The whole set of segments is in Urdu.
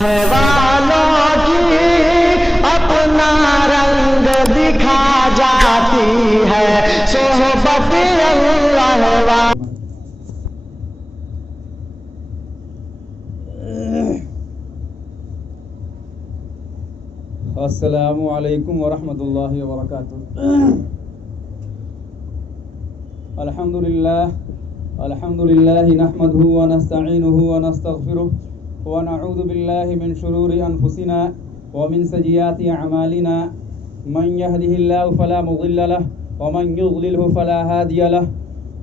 والوں کی اپنا رنگ دکھا جاتی ہے صحبت اللہ والوں. السلام علیکم ورحمۃ اللہ وبرکاتہ. الحمد للہ نحمده ونستعینه ونستغفره ونعوذ باللہ من شرور انفسنا ومن سیئات اعمالنا من يهده الله فلا مضل له ومن يضلله فلا هادي له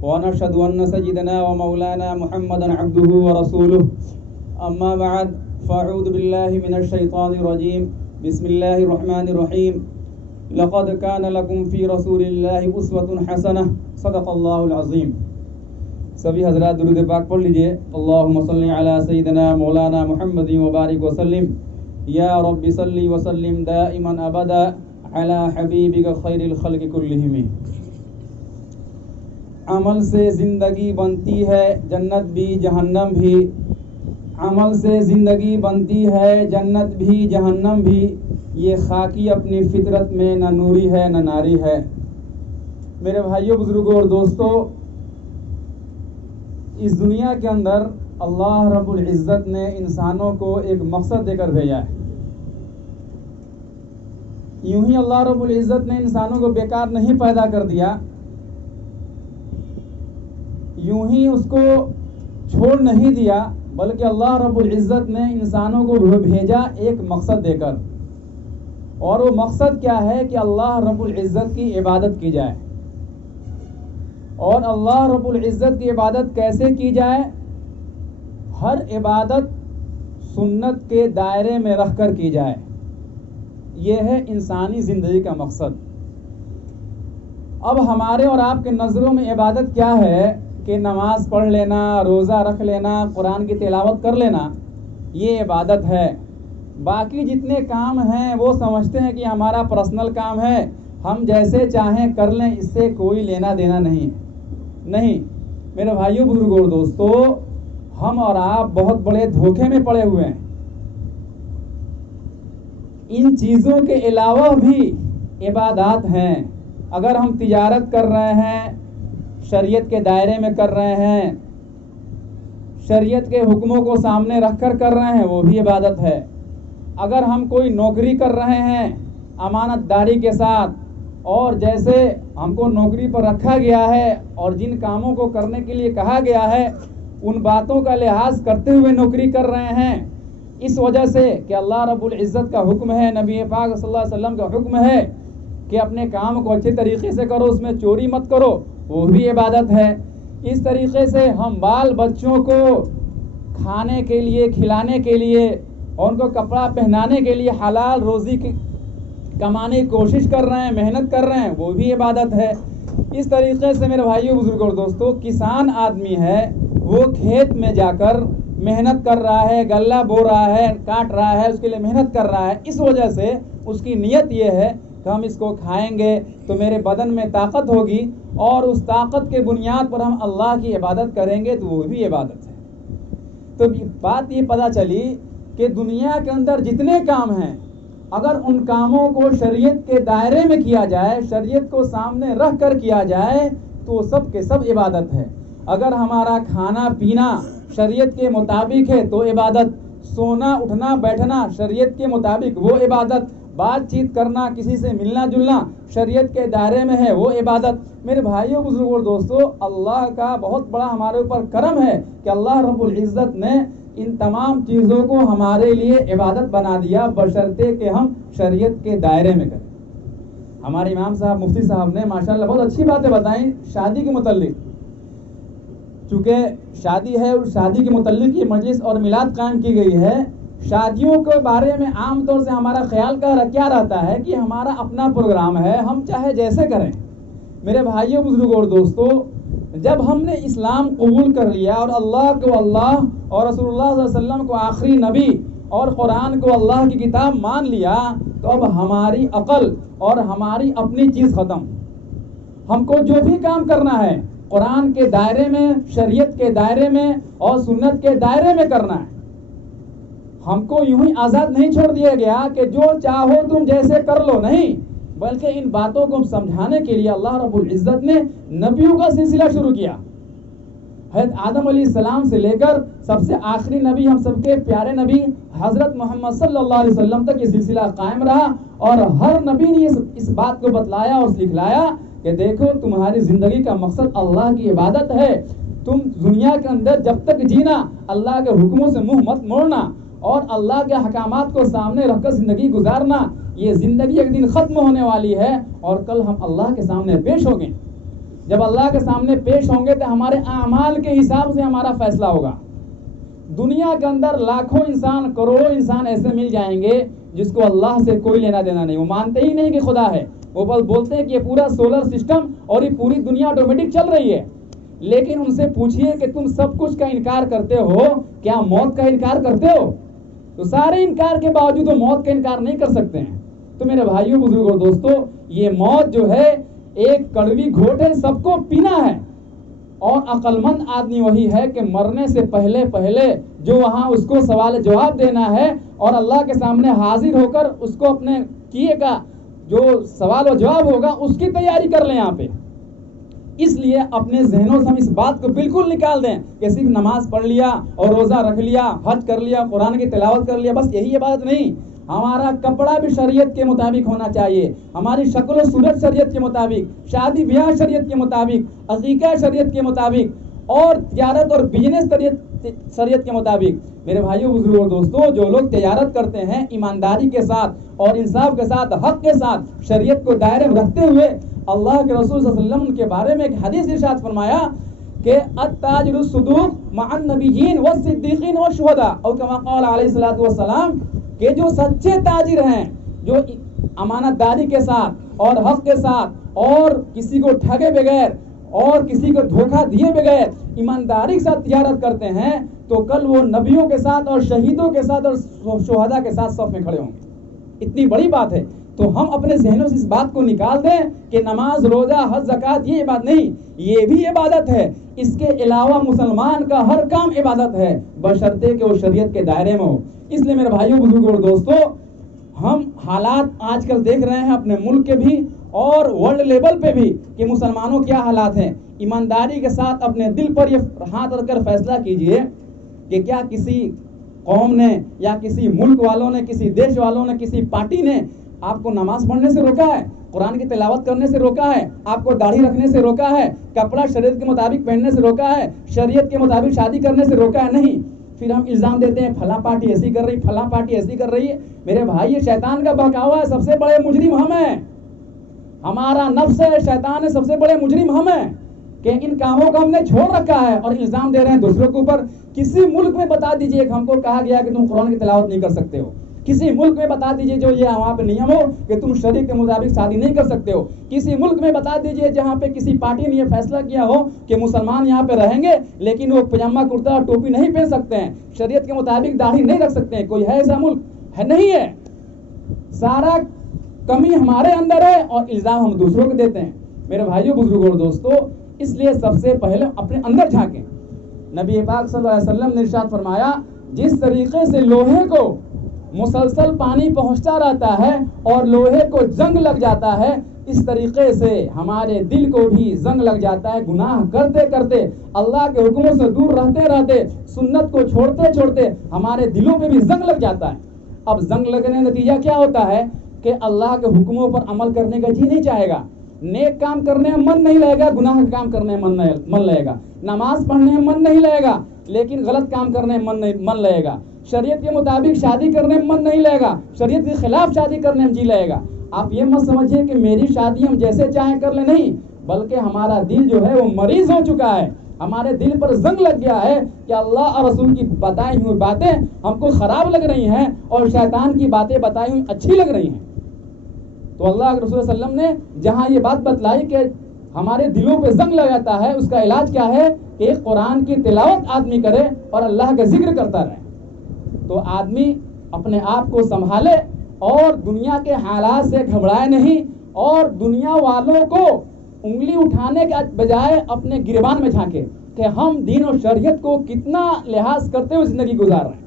ونشهد ان سيدنا ومولانا محمدا عبده ورسوله اما بعد فاعوذ باللہ من الشیطان الرجیم. بسم اللہ الرحمن الرحیم. لقد كان لكم في رسول اللہ اسوة حسنہ. صدق اللہ العظیم. سبھی حضرات درود پاک پڑھ لیجئے. اللہم صلی علی سیدنا مولانا محمد وبارک وسلم. یا رب صلی وسلم دائما ابدا علی حبیبک خیر الخلق کلہم. عمل سے زندگی بنتی ہے جنت بھی جہنم بھی. عمل سے زندگی بنتی ہے جنت بھی جہنم بھی. یہ خاکی اپنی فطرت میں نہ نوری ہے نہ ناری ہے. میرے بھائیوں بزرگوں اور دوستوں، اس دنیا کے اندر اللہ رب العزت نے انسانوں کو ایک مقصد دے کر بھیجا ہے. یوں ہی اللہ رب العزت نے انسانوں کو بیکار نہیں پیدا کر دیا، یوں ہی اس کو چھوڑ نہیں دیا، بلکہ اللہ رب العزت نے انسانوں کو بھیجا ایک مقصد دے کر. اور وہ مقصد کیا ہے کہ اللہ رب العزت کی عبادت کی جائے. اور اللہ رب العزت کی عبادت کیسے کی جائے؟ ہر عبادت سنت کے دائرے میں رکھ کر کی جائے. یہ ہے انسانی زندگی کا مقصد. اب ہمارے اور آپ کے نظروں میں عبادت کیا ہے کہ نماز پڑھ لینا، روزہ رکھ لینا، قرآن کی تلاوت کر لینا، یہ عبادت ہے. باقی جتنے کام ہیں وہ سمجھتے ہیں کہ ہمارا پرسنل کام ہے، ہم جیسے چاہیں کر لیں، اس سے کوئی لینا دینا نہیں. نہیں میرے بھائیوں بزرگوں اور دوستو، ہم اور آپ بہت بڑے دھوکے میں پڑے ہوئے ہیں. ان چیزوں کے علاوہ بھی عبادات ہیں. اگر ہم تجارت کر رہے ہیں، شریعت کے دائرے میں کر رہے ہیں، شریعت کے حکموں کو سامنے رکھ کر رہے ہیں، وہ بھی عبادت ہے. اگر ہم کوئی نوکری کر رہے ہیں امانت داری کے ساتھ، اور جیسے ہم کو نوکری پر رکھا گیا ہے اور جن کاموں کو کرنے کے لیے کہا گیا ہے ان باتوں کا لحاظ کرتے ہوئے نوکری کر رہے ہیں، اس وجہ سے کہ اللہ رب العزت کا حکم ہے، نبی پاک صلی اللہ علیہ وسلم کا حکم ہے کہ اپنے کام کو اچھے طریقے سے کرو، اس میں چوری مت کرو، وہ بھی عبادت ہے. اس طریقے سے ہم بال بچوں کو کھانے کے لیے، کھلانے کے لیے اور ان کو کپڑا پہنانے کے لیے حلال روزی کمانے کی کوشش کر رہے ہیں، محنت کر رہے ہیں، وہ بھی عبادت ہے. اس طریقے سے میرے بھائیوں بزرگوں اور دوستوں، کسان آدمی ہے، وہ کھیت میں جا کر محنت کر رہا ہے، غلہ بو رہا ہے، کاٹ رہا ہے، اس کے لیے محنت کر رہا ہے. اس وجہ سے اس کی نیت یہ ہے کہ ہم اس کو کھائیں گے تو میرے بدن میں طاقت ہوگی، اور اس طاقت کے بنیاد پر ہم اللہ کی عبادت کریں گے، تو وہ بھی عبادت ہے. تو بات یہ پتہ چلی کہ دنیا کے اندر جتنے کام ہیں، اگر ان کاموں کو شریعت کے دائرے میں کیا جائے، شریعت کو سامنے رکھ کر کیا جائے، تو سب کے سب عبادت ہے. اگر ہمارا کھانا پینا شریعت کے مطابق ہے تو عبادت، سونا اٹھنا بیٹھنا شریعت کے مطابق وہ عبادت، بات چیت کرنا، کسی سے ملنا جلنا شریعت کے دائرے میں ہے وہ عبادت. میرے بھائیوں بزرگوں اور دوستوں، اللہ کا بہت بڑا ہمارے اوپر کرم ہے کہ اللہ رب العزت نے ان تمام چیزوں کو ہمارے لیے عبادت بنا دیا، بشرطے کہ ہم شریعت کے دائرے میں کریں. ہمارے امام صاحب مفتی صاحب نے ماشاءاللہ بہت اچھی باتیں بتائیں شادی کے متعلق. چونکہ شادی ہے اور شادی کے متعلق یہ مجلس اور میلاد قائم کی گئی ہے. شادیوں کے بارے میں عام طور سے ہمارا خیال کیا رہتا ہے کہ ہمارا اپنا پروگرام ہے، ہم چاہے جیسے کریں. میرے بھائیوں بزرگوں اور دوستوں، جب ہم نے اسلام قبول کر لیا اور اللہ کو اللہ اور رسول اللہ صلی اللہ علیہ وسلم کو آخری نبی اور قرآن کو اللہ کی کتاب مان لیا، تو اب ہماری عقل اور ہماری اپنی چیز ختم. ہم کو جو بھی کام کرنا ہے قرآن کے دائرے میں، شریعت کے دائرے میں اور سنت کے دائرے میں کرنا ہے. ہم کو یوں ہی آزاد نہیں چھوڑ دیا گیا کہ جو چاہو تم جیسے کر لو، نہیں، بلکہ ان باتوں کو سمجھانے کے لیے اللہ رب العزت نے نبیوں کا سلسلہ شروع کیا۔ حضرت آدم علیہ السلام سے لے کر سب سے آخری نبی، ہم سب کے پیارے نبی حضرت محمد صلی اللہ علیہ وسلم تک یہ سلسلہ قائم رہا، اور ہر نبی نے اس بات کو بتلایا اور سکھلایا کہ دیکھو تمہاری زندگی کا مقصد اللہ کی عبادت ہے، تم دنیا کے اندر جب تک جینا اللہ کے حکموں سے منہ مت موڑنا اور اللہ کے احکامات کو سامنے رکھ کر زندگی گزارنا۔ یہ زندگی ایک دن ختم ہونے والی ہے اور کل ہم اللہ کے سامنے پیش ہوں گے۔ جب اللہ کے سامنے پیش ہوں گے تو ہمارے اعمال کے حساب سے ہمارا فیصلہ ہوگا۔ دنیا کے اندر لاکھوں انسان، کروڑوں انسان ایسے مل جائیں گے جس کو اللہ سے کوئی لینا دینا نہیں، وہ مانتے ہی نہیں کہ خدا ہے، وہ بس بولتے ہیں کہ یہ پورا سولر سسٹم اور یہ پوری دنیا آٹومیٹک چل رہی ہے۔ لیکن ان سے پوچھئے کہ تم سب کچھ کا انکار کرتے ہو، کیا موت کا انکار کرتے ہو؟ تو سارے انکار کے باوجود وہ موت کا انکار نہیں کر سکتے ہیں۔ تو میرے بھائیوں، بزرگوں، دوستو، یہ موت جو ہے ایک کڑوی گھونٹ ہے، سب کو پینا ہے، اور عقل مند آدمی وہی ہے کہ مرنے سے پہلے جو وہاں اس کو سوال جواب دینا ہے اور اللہ کے سامنے حاضر ہو کر اس کو اپنے کیے کا جو سوال و جواب ہوگا اس کی تیاری کر لیں یہاں پہ۔ اس لیے اپنے ذہنوں سے ہم اس بات کو بالکل نکال دیں کہ صرف نماز پڑھ لیا اور روزہ رکھ لیا، حج کر لیا، قرآن کی تلاوت کر لیا، بس یہی عبادت نہیں۔ ہمارا کپڑا بھی شریعت کے مطابق ہونا چاہیے، ہماری شکل و صورت شریعت کے مطابق، شادی بیاہ شریعت کے مطابق، عقیقہ شریعت کے مطابق، اور تجارت اور بزنس شریعت کے مطابق۔ میرے بھائیوں، بزرگوں اور دوستوں، جو لوگ تجارت کرتے ہیں ایمانداری کے ساتھ اور انصاف کے ساتھ، حق کے ساتھ، شریعت کو دائرے میں رکھتے ہوئے، اللہ کے رسول صلی اللہ علیہ وسلم کے بارے میں ایک حدیث ارشاد فرمایا کہ التاجر الصدوق مع النبیین والصدیقین والشہداء، اور کما قال علیہ الصلوۃ والسلام، کہ جو سچے تاجر ہیں، جو امانت داری کے ساتھ اور حق کے ساتھ اور کسی کو ٹھگے بغیر اور کسی کو دھوکہ دیے بغیر ایمانداری کے ساتھ تجارت کرتے ہیں، تو کل وہ نبیوں کے ساتھ اور شہیدوں کے ساتھ اور شہداء کے ساتھ صف میں کھڑے ہوں گے۔ اتنی بڑی بات ہے۔ تو ہم اپنے ذہنوں سے اس بات کو نکال دیں کہ نماز، روزہ، حج، زکوٰۃ یہ عبادت نہیں، یہ بھی عبادت ہے۔ اس کے علاوہ مسلمان کا ہر کام عبادت ہے، بشرطے کہ وہ شریعت کے دائرے میں ہو۔ اس لیے میرے بھائیوں، بزرگوں اور دوستوں، ہم حالات آج کل دیکھ رہے ہیں اپنے ملک کے بھی اور ورلڈ لیول پہ بھی کہ مسلمانوں کیا حالات ہیں۔ ایمانداری کے ساتھ اپنے دل پر یہ ہاتھ رکھ کر فیصلہ کیجئے کہ کیا کسی قوم نے یا کسی ملک والوں نے، کسی دیش والوں نے، کسی پارٹی نے آپ کو نماز پڑھنے سے روکا ہے، قرآن کی تلاوت کرنے سے روکا ہے، آپ کو داڑھی رکھنے سے روکا ہے، کپڑا شریعت کے مطابق پہننے سے روکا ہے، شریعت کے مطابق شادی کرنے سے روکا ہے؟ نہیں۔ پھر ہم الزام دیتے ہیں فلاں پارٹی ایسی کر رہی، فلاں پارٹی ایسی کر رہی ہے۔ میرے بھائی، یہ شیطان کا بہکاوا ہے، سب سے بڑے مجرم ہم ہیں، ہمارا نفس ہے، شیطان ہے، سب سے بڑے مجرم ہم ہیں کہ ان کاموں کو ہم نے چھوڑ رکھا ہے اور الزام دے رہے ہیں دوسروں کے اوپر۔ کسی ملک میں بتا دیجئے کہ ہم کو کہا گیا کہ تم قرآن کی تلاوت نہیں کر سکتے ہو، کسی ملک میں بتا دیجئے جو یہ وہاں پہ نیم ہو کہ تم شریعت کے مطابق شادی نہیں کر سکتے ہو، کسی ملک میں بتا دیجئے جہاں پہ کسی پارٹی نے یہ فیصلہ کیا ہو کہ مسلمان یہاں پہ رہیں گے لیکن وہ پجامہ کرتا اور ٹوپی نہیں پہن سکتے ہیں، شریعت کے مطابق داڑھی نہیں رکھ سکتے ہیں، کوئی ہے ایسا ملک؟ ہے نہیں ہے۔ سارا کمی ہمارے اندر ہے اور الزام ہم دوسروں کو دیتے ہیں۔ میرے بھائیوں، بزرگوں اور دوستوں، اس لیے سب سے پہلے اپنے اندر جھانکیں۔ نبی پاک صلی اللہ علیہ وسلم نے ارشاد فرمایا، جس طریقے سے لوہے کو مسلسل پانی پہنچتا رہتا ہے اور لوہے کو جنگ لگ جاتا ہے، اس طریقے سے ہمارے دل کو بھی زنگ لگ جاتا ہے۔ گناہ کرتے کرتے، اللہ کے حکموں سے دور رہتے رہتے، سنت کو چھوڑتے چھوڑتے ہمارے دلوں پہ بھی زنگ لگ جاتا ہے۔ اب زنگ لگنے کا نتیجہ کیا ہوتا ہے کہ اللہ کے حکموں پر عمل کرنے کا جی نہیں چاہے گا، نیک کام کرنے میں من نہیں لگے گا، گناہ کا کام کرنے میں من لگے گا، نماز پڑھنے میں من نہیں لگے گا لیکن غلط کام کرنے میں من لگے گا، شریعت کے مطابق شادی کرنے میں من نہیں لگے گا، شریعت کے خلاف شادی کرنے میں جی لگے گا۔ آپ یہ مت سمجھیے کہ میری شادی ہم جیسے چاہیں کر لیں، نہیں، بلکہ ہمارا دل جو ہے وہ مریض ہو چکا ہے، ہمارے دل پر زنگ لگ گیا ہے کہ اللہ اور رسول کی بتائی ہوئی باتیں ہم کو خراب لگ رہی ہیں اور شیطان کی باتیں بتائی ہوئی اچھی لگ رہی ہیں۔ تو اللہ کے رسول صلی اللہ علیہ وسلم نے جہاں یہ بات بتلائی کہ ہمارے دلوں پہ زنگ لگ جاتا ہے، اس کا علاج کیا ہے کہ قرآن کی تلاوت آدمی کرے اور اللہ کا ذکر کرتا رہے، تو آدمی اپنے آپ کو سنبھالے اور دنیا کے حالات سے گھبرائے نہیں، اور دنیا والوں کو انگلی اٹھانے کے بجائے اپنے گریبان میں جھانکے کہ ہم دین اور شریعت کو کتنا لحاظ کرتے ہوئے زندگی گزار رہے ہیں۔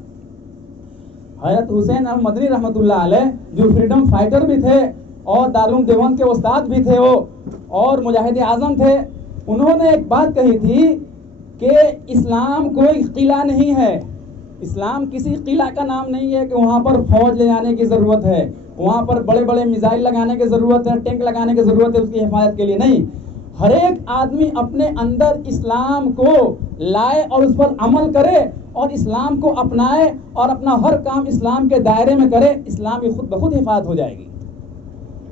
حضرت حسین مدنی رحمۃ اللہ علیہ جو فریڈم فائٹر بھی تھے اور دارالعلوم دیوبند کے استاد بھی تھے وہ اور مجاہد اعظم تھے، انہوں نے ایک بات کہی تھی کہ اسلام کوئی قلعہ نہیں ہے، اسلام کسی قلعہ کا نام نہیں ہے کہ وہاں پر فوج لے جانے کی ضرورت ہے، وہاں پر بڑے بڑے میزائل لگانے کی ضرورت ہے، ٹینک لگانے کی ضرورت ہے اس کی حفاظت کے لیے، نہیں، ہر ایک آدمی اپنے اندر اسلام کو لائے اور اس پر عمل کرے اور اسلام کو اپنائے اور اپنا ہر کام اسلام کے دائرے میں کرے، اسلام کی خود بخود حفاظت ہو جائے گی،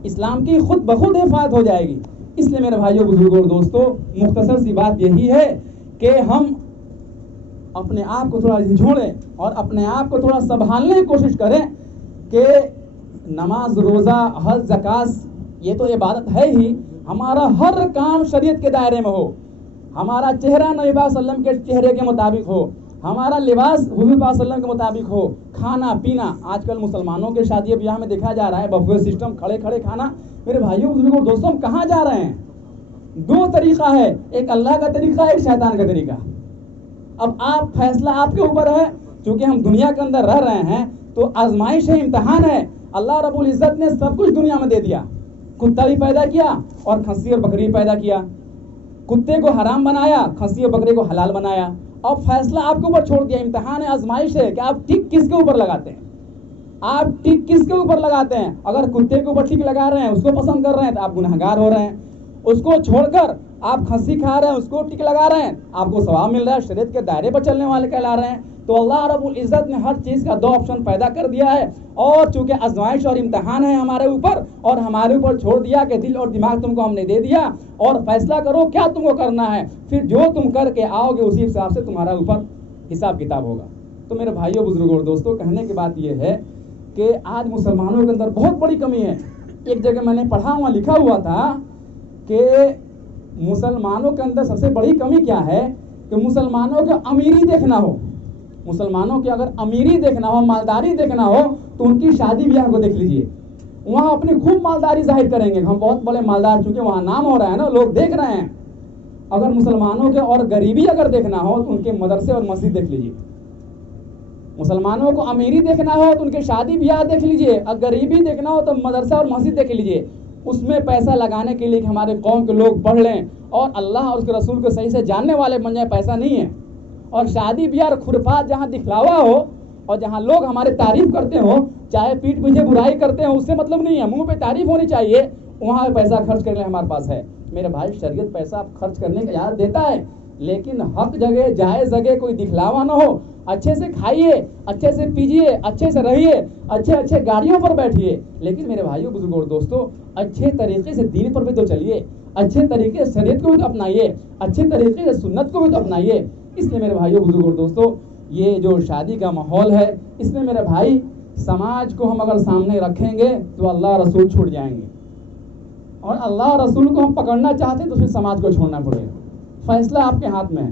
اسلام کی خود بخود حفاظت ہو جائے گی۔ اس لیے میرے بھائیوں بزرگوں اور دوستوں، مختصر سی بات یہی ہے کہ ہم اپنے آپ کو تھوڑا جھجھوڑیں اور اپنے آپ کو تھوڑا سنبھالنے کی کوشش کریں کہ نماز، روزہ، حج، زکوٰۃ یہ تو عبادت ہے ہی، ہمارا ہر کام شریعت کے دائرے میں ہو، ہمارا چہرہ نبی پاک صلی اللہ علیہ وسلم کے چہرے کے مطابق ہو، ہمارا لباس حضور پاک صلی اللہ علیہ وسلم کے مطابق ہو، کھانا پینا، آج کل مسلمانوں کے شادی بیاہ میں دیکھا جا رہا ہے بفے سسٹم، کھڑے کھڑے کھانا۔ میرے بھائیوں بزرگوں دوستوں، ہم کہاں جا رہے ہیں؟ دو طریقہ ہے، ایک اللہ کا طریقہ ہے، ایک شیطان کا طریقہ۔ اب آپ فیصلہ آپ کے اوپر ہے، چونکہ ہم دنیا کے اندر رہ رہے ہیں تو آزمائش ہے، امتحان ہے۔ اللہ رب العزت نے سب کچھ دنیا میں دے دیا، کتا بھی پیدا کیا اور کھسی اور بکری پیدا کیا، کتے کو حرام بنایا، کھسی اور بکری کو حلال بنایا، اور فیصلہ آپ کے اوپر چھوڑ دیا۔ امتحان ہے، آزمائش ہے کہ آپ ٹک کس کے اوپر لگاتے ہیں، آپ ٹک کس کے اوپر لگاتے ہیں۔ اگر کتے کے اوپر ٹک لگا رہے ہیں، اس کو پسند کر رہے ہیں تو آپ گنہگار ہو رہے ہیں، اس کو چھوڑ کر آپ کھنسی کھا رہے ہیں، اس کو ٹک لگا رہے ہیں، آپ کو ثواب مل رہا ہے، شریعت کے دائرے پر چلنے والے کہلا رہے ہیں۔ تو اللہ رب العزت نے ہر چیز کا دو آپشن پیدا کر دیا ہے، اور چونکہ آزمائش اور امتحان ہے ہمارے اوپر، اور ہمارے اوپر چھوڑ دیا کہ دل اور دماغ تم کو ہم نے دے دیا، اور فیصلہ کرو کیا تم کو کرنا ہے، پھر جو تم کر کے آؤ گے اسی حساب سے تمہارا اوپر حساب کتاب ہوگا۔ تو میرے بھائیوں بزرگوں اور دوستوں، کہنے کی بات یہ ہے کہ آج مسلمانوں کے اندر بہت بڑی کمی ہے۔ ایک جگہ میں نے پڑھا، وہاں لکھا ہوا تھا کہ مسلمانوں کے اندر سب سے بڑی کمی کیا ہے کہ مسلمانوں کو امیری دیکھنا ہو، مسلمانوں کی اگر امیری دیکھنا ہو، مالداری دیکھنا ہو تو ان کی شادی بیاہ کو دیکھ لیجئے، وہاں اپنی خوب مالداری ظاہر کریں گے، ہم بہت بڑے مالدار، چونکہ وہاں نام ہو رہا ہے نا، لوگ دیکھ رہے ہیں۔ اگر مسلمانوں کے اور غریبی اگر دیکھنا ہو تو ان کے مدرسے اور مسجد دیکھ لیجئے، مسلمانوں کو امیری دیکھنا ہو تو ان کے شادی بیاہ دیکھ لیجئے، اگر غریبی دیکھنا ہو تو مدرسہ اور مسجد دیکھ لیجئے، اس میں پیسہ لگانے کے لیے کہ ہمارے قوم کے لوگ پڑھ لیں اور اللہ اور اس کے رسول کو صحیح سے جاننے والے بن جائیں، پیسہ نہیں ہے۔ اور شادی بیاہ اور خرافات جہاں دکھلاوا ہو اور جہاں لوگ ہمارے تعریف کرتے ہوں، چاہے پیٹھ پیچھے برائی کرتے ہوں، اس سے مطلب نہیں ہے، منہ پہ تعریف ہونی چاہیے، وہاں پیسہ خرچ کرنے ہمارے پاس ہے۔ میرے بھائی، شریعت پیسہ خرچ کرنے کا اجازت دیتا ہے، لیکن حق جگہ، جائز جگہ کوئی دکھلاوا نہ ہو، اچھے سے کھائیے، اچھے سے پیجیے، اچھے سے رہیے، اچھے گاڑیوں پر بیٹھیے، لیکن میرے بھائیوں بزرگوں اور دوستوں، اچھے طریقے سے دین پر بھی تو چلیے، اچھے طریقے سے شریعت کو بھی تو اپنائیے، اچھے طریقے سے سنت کو بھی تو اپنائیے۔ اس لیے میرے بھائیوں بزرگوں اور دوستوں، یہ جو شادی کا ماحول ہے، اس میں میرے بھائی سماج کو ہم اگر سامنے رکھیں گے تو اللہ رسول چھوٹ جائیں گے، اور اللہ رسول کو ہم پکڑنا چاہتے ہیں تو پھر سماج کو چھوڑنا پڑے گا۔ فیصلہ آپ کے ہاتھ میں ہے،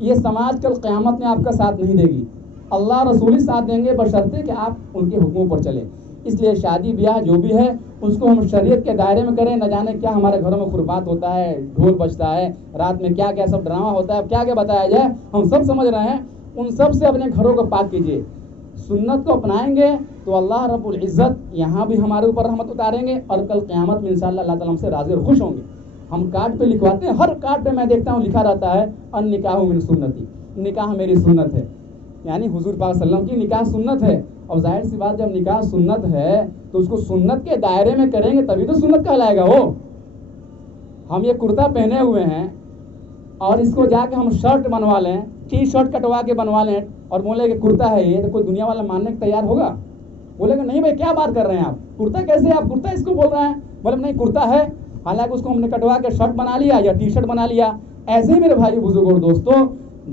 یہ سماج کل قیامت میں آپ کا ساتھ نہیں دے گی، اللہ رسول ہی ساتھ دیں گے، بشرطے کہ آپ ان کے حکموں پر چلیں۔ اس لیے شادی بیاہ جو بھی ہے اس کو ہم شریعت کے دائرے میں کریں، نہ جانے کیا ہمارے گھروں میں خرافات ہوتا ہے، ڈھول بجتا ہے، رات میں کیا کیا سب ڈرامہ ہوتا ہے، کیا کیا بتایا جائے، ہم سب سمجھ رہے ہیں، ان سب سے اپنے گھروں کو پاک کیجیے۔ سنت کو اپنائیں گے تو اللہ رب العزت یہاں بھی ہمارے اوپر رحمت اتاریں گے، اور کل قیامت میں انشاءاللہ اللہ تعالیٰ ہم سے راضی اور خوش ہوں گے۔ ہم کارڈ پہ لکھواتے ہیں، ہر کارڈ پہ میں دیکھتا ہوں لکھا رہتا ہے النکاح من سنتی، نکاح میری سنت ہے، یعنی حضور پاک صلی اللہ علیہ وسلم کی نکاح سنت ہے۔ اور ظاہر سی بات، جب نکاح سنت ہے تو اس کو سنت کے دائرے میں کریں گے تبھی تو سنت کہلائے گا۔ وہ ہم یہ کرتا پہنے ہوئے ہیں اور اس کو جا کے ہم شرٹ بنوا لیں، ٹی شرٹ کٹوا کے بنوا لیں اور بولے کہ کرتا ہے یہ، تو کوئی دنیا والا ماننے کو تیار ہوگا؟ بولے گا نہیں بھائی کیا بات کر رہے ہیں آپ، کرتا کیسے، آپ کرتا اس کو بول رہے ہیں؟ بولے نہیں کرتا ہے، حالانکہ اس کو ہم نے کٹوا کے شرٹ بنا لیا یا ٹی شرٹ بنا لیا۔ ایسے ہی میرے بھائی بزرگوں اور دوستوں،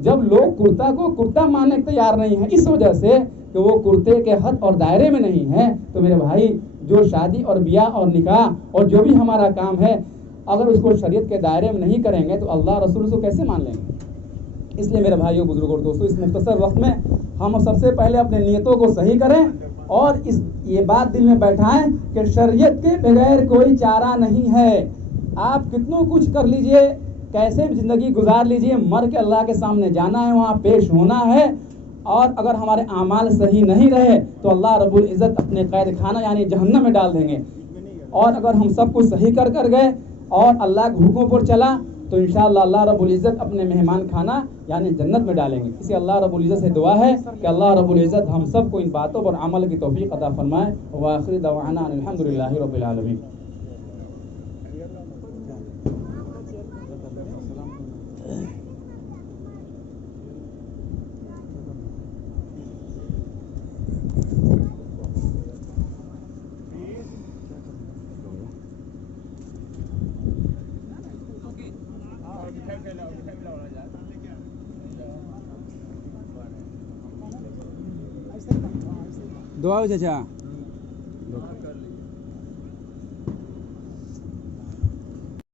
جب لوگ کرتا کو کرتا ماننے کو تیار نہیں ہیں اس وجہ سے کہ وہ کرتے کے حد اور دائرے میں نہیں ہیں، تو میرے بھائی جو شادی اور بیاہ اور نکاح اور جو بھی ہمارا کام ہے، اگر اس کو شریعت کے دائرے میں نہیں کریں گے تو اللہ رسول اس کو کیسے مان لیں گے؟ اس لیے میرے بھائیوں بزرگوں اور دوستوں، اس مختصر وقت میں ہم سب سے پہلے اپنے نیتوں کو صحیح کریں اور یہ بات دل میں بیٹھائیں کہ شریعت کے بغیر کوئی چارہ نہیں ہے۔ آپ کتنوں کچھ کر لیجئے، کیسے بھی زندگی گزار لیجئے، مر کے اللہ کے سامنے جانا ہے، وہاں پیش ہونا ہے۔ اور اگر ہمارے اعمال صحیح نہیں رہے تو اللہ رب العزت اپنے قید خانہ یعنی جہنم میں ڈال دیں گے. اور اگر ہم سب کچھ صحیح کر گئے اور اللہ کے حکموں پر چلا تو انشاءاللہ اللہ رب العزت اپنے مہمان خانہ یعنی جنت میں ڈالیں گے. اسی اللہ رب العزت سے دعا ہے کہ اللہ رب العزت ہم سب کو ان باتوں پر عمل کی توفیق عطا فرمائے. وآخر دعوانا ان الحمدللہ رب العالمین. دعا ہو چچا.